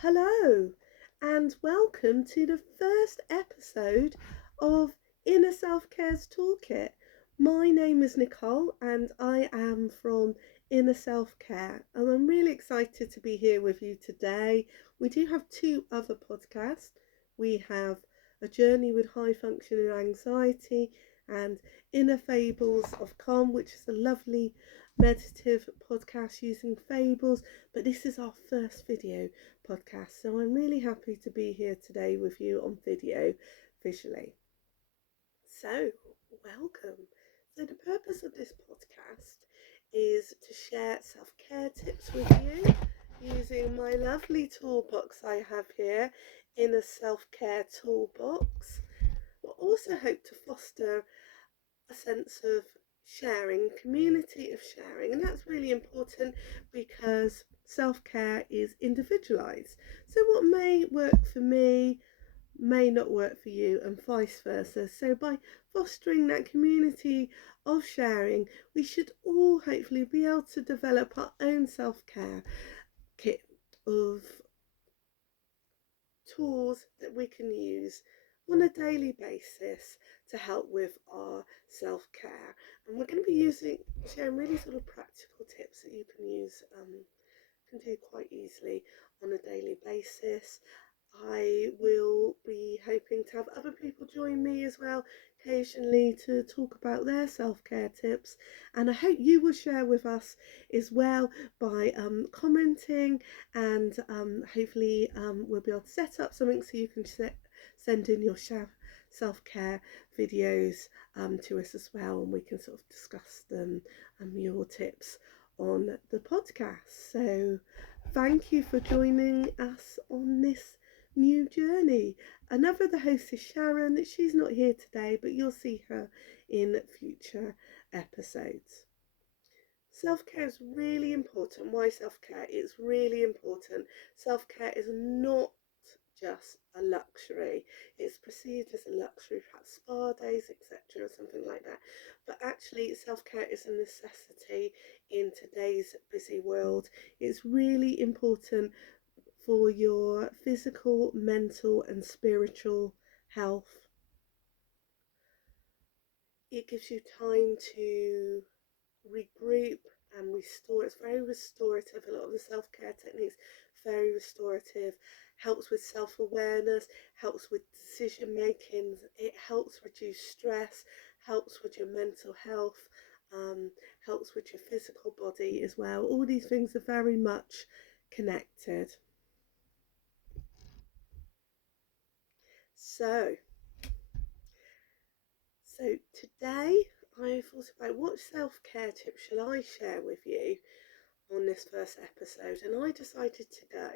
Hello, and welcome to the first episode of Inner Self Care's Toolkit. My name is Nicole, and I am from Inner Self Care, and I'm really excited to be here with you today. We do have two other podcasts. We have A Journey with High Functioning Anxiety and Inner Fables of Calm, which is a lovely meditative podcast using fables, but this is our first video podcast. So I'm really happy to be here today with you on video visually. So, welcome. So, the purpose of this podcast is to share self care tips with you using my lovely toolbox I have here in a self care toolbox. We also hope to foster a sense of sharing, community of sharing, and that's really important because self-care is individualized. So what may work for me may not work for you and vice versa. So by fostering that community of sharing, we should all hopefully be able to develop our own self-care kit of tools that we can use on a daily basis to help with our self-care. And we're going to be sharing really sort of practical tips that you can do quite easily on a daily basis. I will be hoping to have other people join me as well occasionally to talk about their self-care tips, and I hope you will share with us as well by commenting, and hopefully we'll be able to set up something so you can send in your self-care videos to us as well, and we can sort of discuss them and your tips on the podcast. So thank you for joining us on this new journey. Another of the hosts is Sharon. She's not here today, but you'll see her in future episodes. Self-care is really important. Why self-care? It's really important. Self-care is not just a luxury. It's perceived as a luxury, perhaps spa days, etc., or something like that. But actually, self-care is a necessity in today's busy world. It's really important for your physical, mental, and spiritual health. It gives you time to regroup and restore. It's very restorative. A lot of the self-care techniques very restorative, helps with self-awareness, helps with decision making, it helps reduce stress, helps with your mental health, helps with your physical body as well. All these things are very much connected. So today I thought about what self-care tips shall I share with you on this first episode, and I decided to go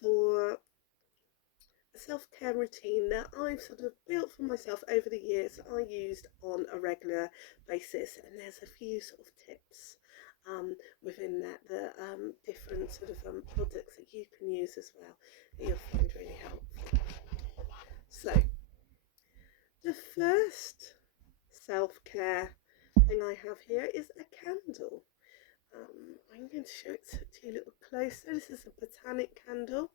for a self-care routine that I've sort of built for myself over the years that I used on a regular basis, and there's a few sort of tips within that different sort of products that you can use as well that you'll find really helpful. So the first self-care thing I have here is a candle. I'm going to show it to you a little closer. This is a botanic candle.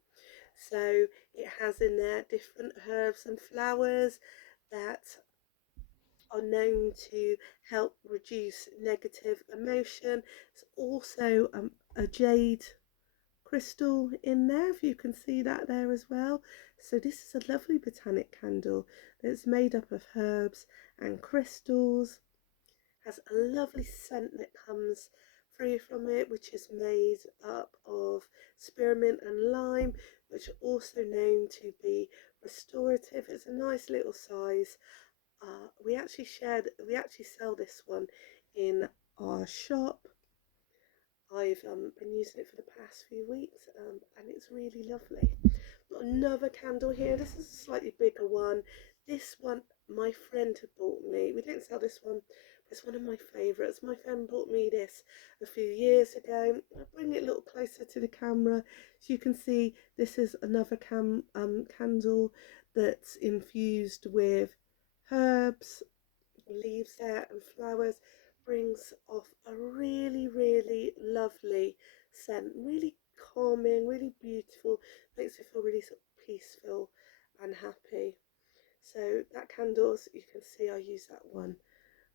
So it has in there different herbs and flowers that are known to help reduce negative emotion. It's also a jade crystal in there, if you can see that there as well. So this is a lovely botanic candle that's made up of herbs and crystals. Has a lovely scent that comes through from it, which is made up of spearmint and lime, which are also known to be restorative. It's a nice little size. We actually sell this one in our shop. I've been using it for the past few weeks, and it's really lovely. Got another candle here. This is a slightly bigger one. This one my friend had bought me. We don't sell this one. It's one of my favourites. My friend bought me this a few years ago. I'll bring it a little closer to the camera so you can see this is another candle that's infused with herbs, leaves there and flowers. Brings off a really, really lovely scent. Really calming, really beautiful, makes you feel really sort of peaceful and happy. So that candles, you can see I use that one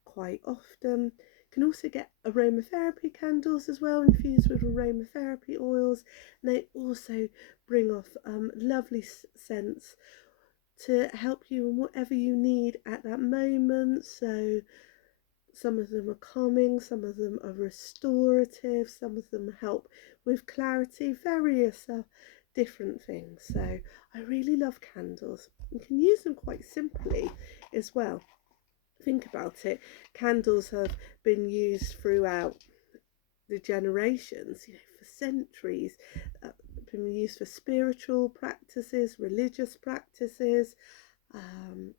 quite often. You can also get aromatherapy candles as well, infused with aromatherapy oils, and they also bring off lovely scents to help you in whatever you need at that moment. So some of them are calming, some of them are restorative, some of them help with clarity, various different things. So I really love candles. You can use them quite simply as well. Think about it, candles have been used throughout the generations, for centuries. Been used for spiritual practices, religious practices. Um,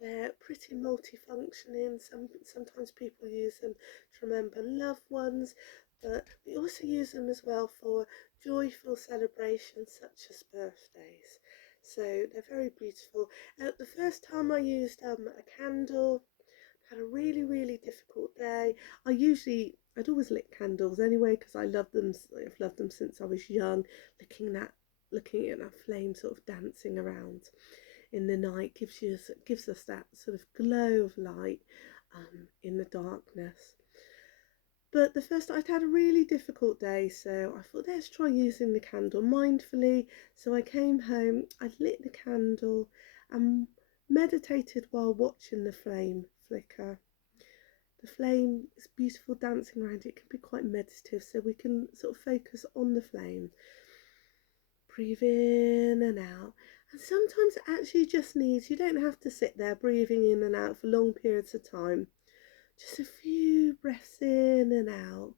they're pretty multifunctioning. Sometimes people use them to remember loved ones, but we also use them as well for joyful celebrations such as birthdays. So they're very beautiful. The first time I used a candle, had a really, really difficult day. I'd always lit candles anyway because I love them. I've loved them since I was young. Looking at that flame sort of dancing around in the night gives us that sort of glow of light in the darkness. But the first, I'd had a really difficult day, so I thought let's try using the candle mindfully. So I came home, I lit the candle and meditated while watching the flame flicker. The flame is beautiful dancing around. It can be quite meditative, so we can sort of focus on the flame. Breathe in and out. And sometimes it actually just needs, you don't have to sit there breathing in and out for long periods of time. Just a few breaths in and out,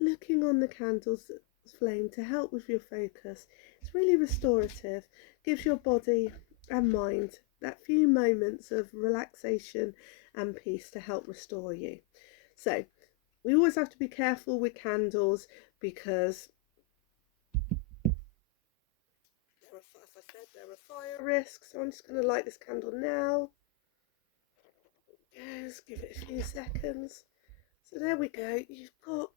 looking on the candle's flame to help with your focus. It's really restorative, gives your body and mind that few moments of relaxation and peace to help restore you. So we always have to be careful with candles because as I said, there are fire risks. So I'm just going to light this candle now. Yes, give it a few seconds. So there we go. You've got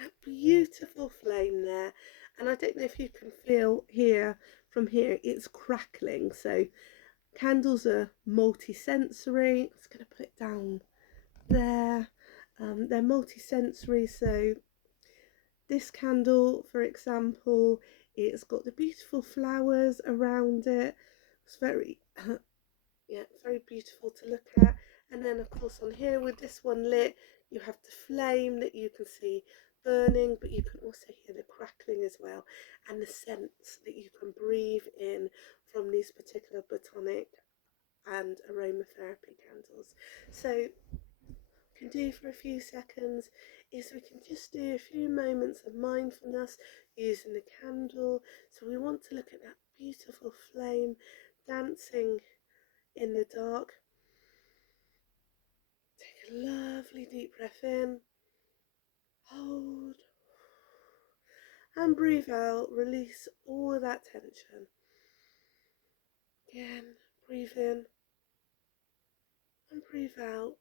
that beautiful flame there, and I don't know if you can feel from here it's crackling. So candles are multi-sensory. I'm just going to put it down there. They're multi-sensory, so this candle, for example, it's got the beautiful flowers around it. It's very very beautiful to look at. And then of course on here with this one lit, you have the flame that you can see burning, but you can also hear the crackling as well, and the scents that you can breathe in from these particular botanic and aromatherapy candles. So can do for a few seconds is we can just do a few moments of mindfulness using the candle. So we want to look at that beautiful flame dancing in the dark. Take a lovely deep breath in, hold, and breathe out. Release all that tension. Again, breathe in and breathe out,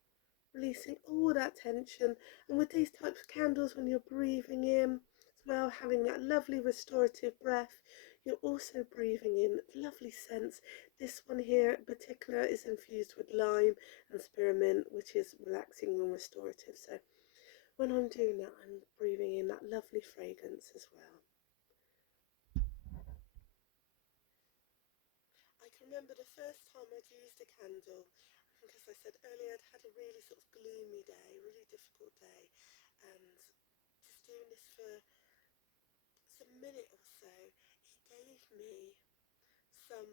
releasing all that tension. And with these types of candles, when you're breathing in as well, having that lovely restorative breath, you're also breathing in lovely scents. This one here in particular is infused with lime and spearmint, which is relaxing and restorative. So when I'm doing that, I'm breathing in that lovely fragrance as well. I can remember the first time I'd used a candle. I think, as I said earlier, I'd had a really sort of gloomy day, really difficult day, and just doing this for a minute or so, it gave me some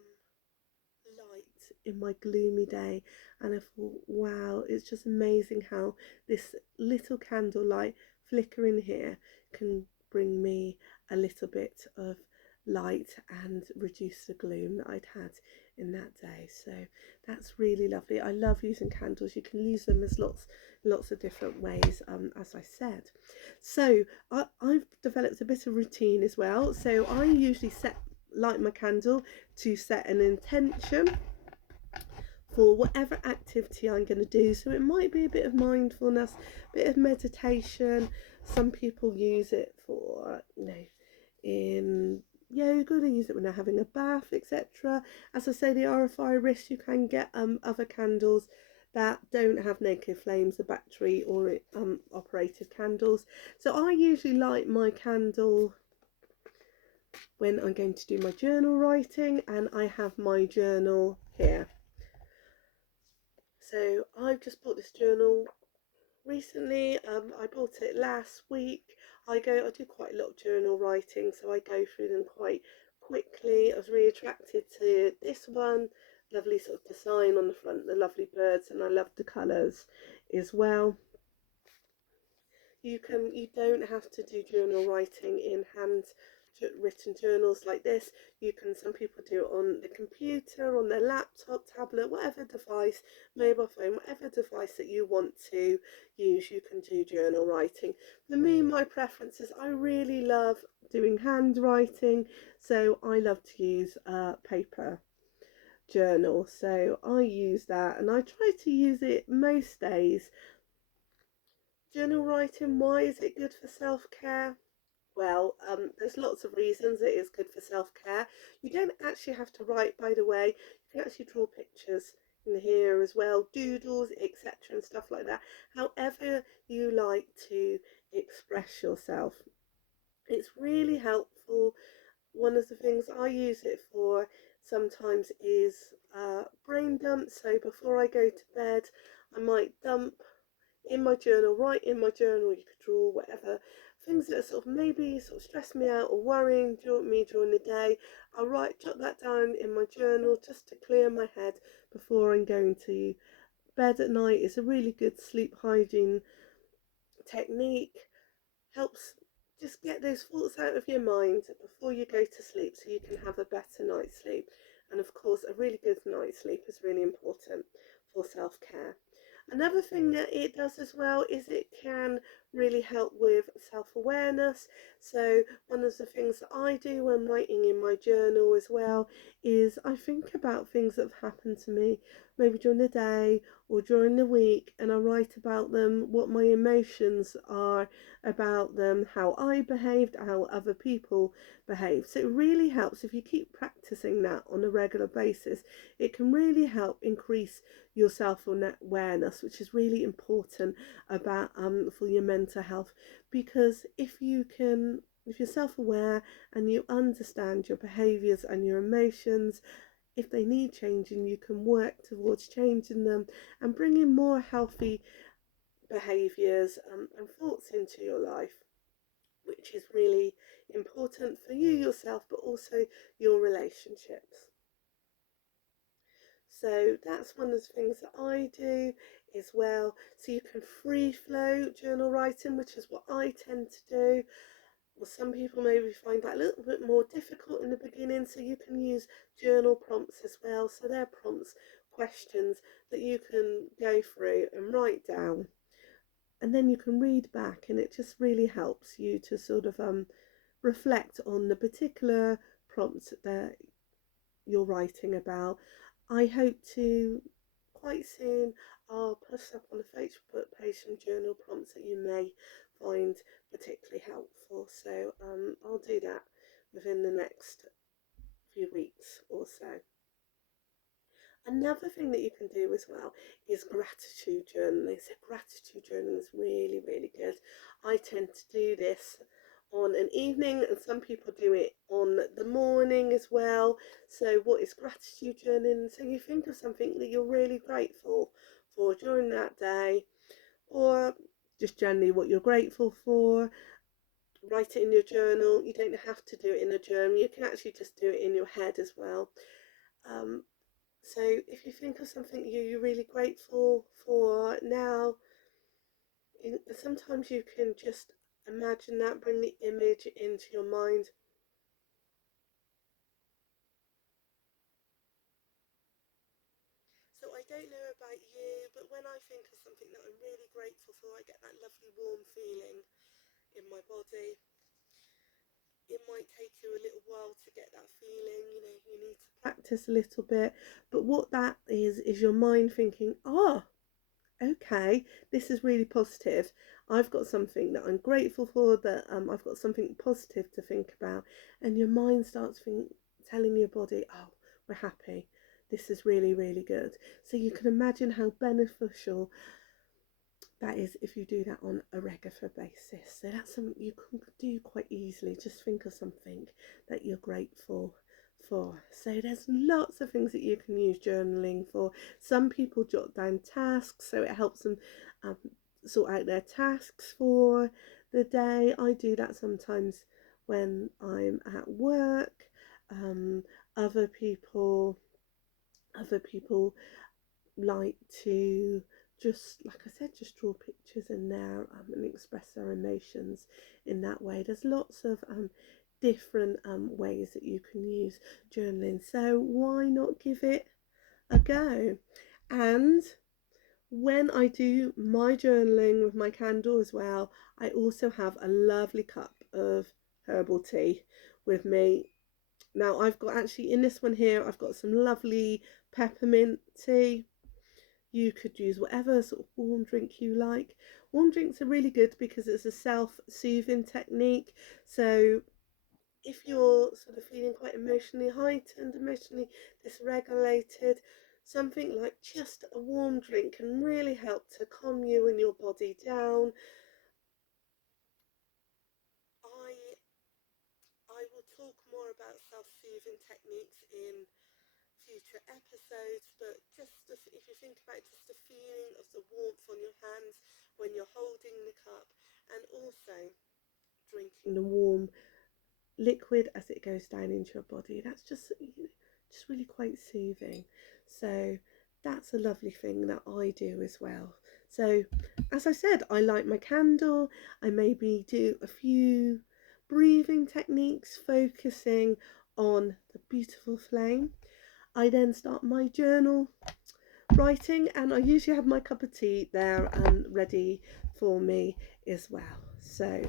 light in my gloomy day. And I thought, wow, it's just amazing how this little candlelight flickering here can bring me a little bit of light and reduce the gloom that I'd had in that day. So that's really lovely. I love using candles. You can use them as lots of different ways, as I said. So I've developed a bit of routine as well. So I usually light my candle to set an intention for whatever activity I'm going to do. So it might be a bit of mindfulness, a bit of meditation. Some people use it for, in yoga, they use it when they're having a bath, etc. As I say, the RFI wrist, you can get other candles that don't have negative flames, the battery or operated candles. So I usually light my candle when I'm going to do my journal writing, and I have my journal here. So I've just bought this journal recently. I bought it last week. I do quite a lot of journal writing, so I go through them quite quickly. I was really attracted to this one, lovely sort of design on the front, the lovely birds, and I love the colours as well. You don't have to do journal writing in hand written journals like this. Some people do it on the computer, on their laptop, tablet, whatever device, mobile phone, whatever device that you want to use, you can do journal writing. For me, my preference is I really love doing handwriting, so I love to use paper journal. So I use that, and I try to use it most days. Journal writing, why is it good for self-care? Well, there's lots of reasons it is good for self-care. You don't actually have to write, by the way. You can actually draw pictures in here as well, doodles, etc. and stuff like that. However you like to express yourself. It's really helpful. One of the things I use it for sometimes is brain dump. So before I go to bed, I might dump in my journal, write in my journal, you could draw whatever, things that sort of maybe sort of stress me out or worrying during the day. I'll jot that down in my journal just to clear my head before I'm going to bed at night. It's a really good sleep hygiene technique. Helps just get those thoughts out of your mind before you go to sleep so you can have a better night's sleep. And of course, a really good night's sleep is really important for self-care. Another thing that it does as well is it can really help with self-awareness. So one of the things that I do when writing in my journal as well is I think about things that have happened to me, maybe during the day or during the week, and I write about them, what my emotions are about them, how I behaved, how other people behave. So it really helps if you keep practicing that on a regular basis. It can really help increase your self-awareness, which is really important about for your mental health, because if you're self-aware and you understand your behaviors and your emotions, if they need changing, you can work towards changing them and bringing more healthy behaviors and thoughts into your life, which is really important for you yourself, but also your relationships. So that's one of the things that I do as well. So you can free flow journal writing, which is what I tend to do. Well, some people maybe find that a little bit more difficult in the beginning, so you can use journal prompts as well. So they're prompts, questions that you can go through and write down, and then you can read back, and it just really helps you to sort of reflect on the particular prompts that you're writing about. I hope to quite soon I'll post up on the Facebook page some journal prompts that you may find particularly helpful. So I'll do that within the next few weeks or so. Another thing that you can do as well is gratitude journaling. So gratitude journaling is really, really good. I tend to do this on an evening, and some people do it on the morning as well. So what is gratitude journaling? So you think of something that you're really grateful for during that day, or just generally what you're grateful for. Write it in your journal. You don't have to do it in a journal. You can actually just do it in your head as well. Um, so if you think of something you're really grateful for now, sometimes you can just imagine that, bring the image into your mind. So I don't know about you, but when I think of something that I'm really grateful for, I get that lovely warm feeling in my body. it might take you a little while to get that feeling, you know, you need to practice a little bit. But what that is your mind thinking, oh, okay, this is really positive. I've got something that I'm grateful for, that I've got something positive to think about. And your mind starts telling your body, oh, we're happy. This is really, really good. So you can imagine how beneficial that is if you do that on a regular basis. So that's something you can do quite easily. Just think of something that you're grateful for. So there's lots of things that you can use journaling for. Some people jot down tasks, so it helps them um, sort out their tasks for the day. I do that sometimes when I'm at work. Um, other people, other people like to just, like I said, just draw pictures in there and express their emotions in that way. There's lots of different ways that you can use journaling, so why not give it a go? And when I do my journaling with my candle as well, I also have a lovely cup of herbal tea with me. Now I've got, actually in this one here, I've got some lovely peppermint tea. You could use whatever sort of warm drink you like. Warm drinks are really good because it's a self-soothing technique. So if you're sort of feeling quite emotionally heightened, emotionally dysregulated, something like just a warm drink can really help to calm you and your body down. I I will talk more about self-soothing techniques in future episodes, but just if you think about just the feeling of the warmth on your hands when you're holding the cup, and also drinking the warm liquid as it goes down into your body, that's just really quite soothing. So that's a lovely thing that I do as well. So as I said, I light my candle, I maybe do a few breathing techniques focusing on the beautiful flame. I then start my journal writing, and I usually have my cup of tea there and ready for me as well. So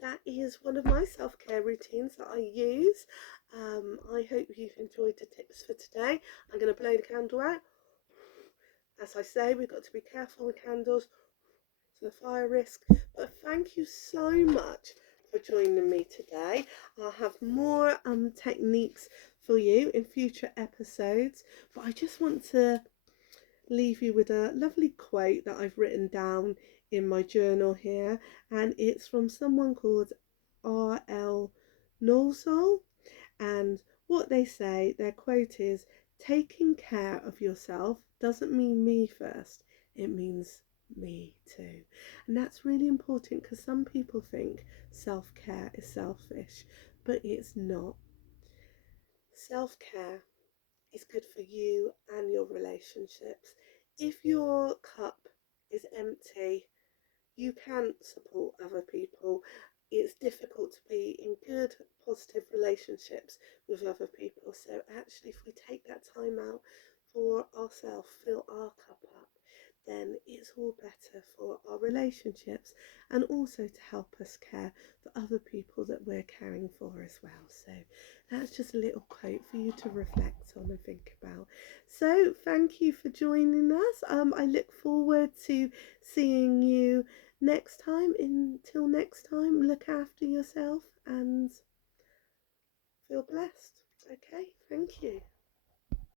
that is one of my self-care routines that I use. I hope you've enjoyed the tips for today. I'm going to blow the candle out. As I say, we've got to be careful with candles, so the fire risk. But thank you so much for joining me today. I'll have more techniques for you in future episodes, but I just want to leave you with a lovely quote that I've written down in my journal here, and it's from someone called R.L. Nozzle. And what they say, their quote is, taking care of yourself doesn't mean me first, it means me too. And that's really important because some people think self-care is selfish, but it's not. Self-care is good for you and your relationships. If your cup is empty, you can support other people. It's difficult to be in good, positive relationships with other people. So, actually, if we take that time out for ourselves, fill our cup up, then it's all better for our relationships, and also to help us care for other people that we're caring for as well. So, that's just a little quote for you to reflect on and think about. So, thank you for joining us. I look forward to seeing you next time. Until next time, look after yourself and feel blessed. Okay, thank you.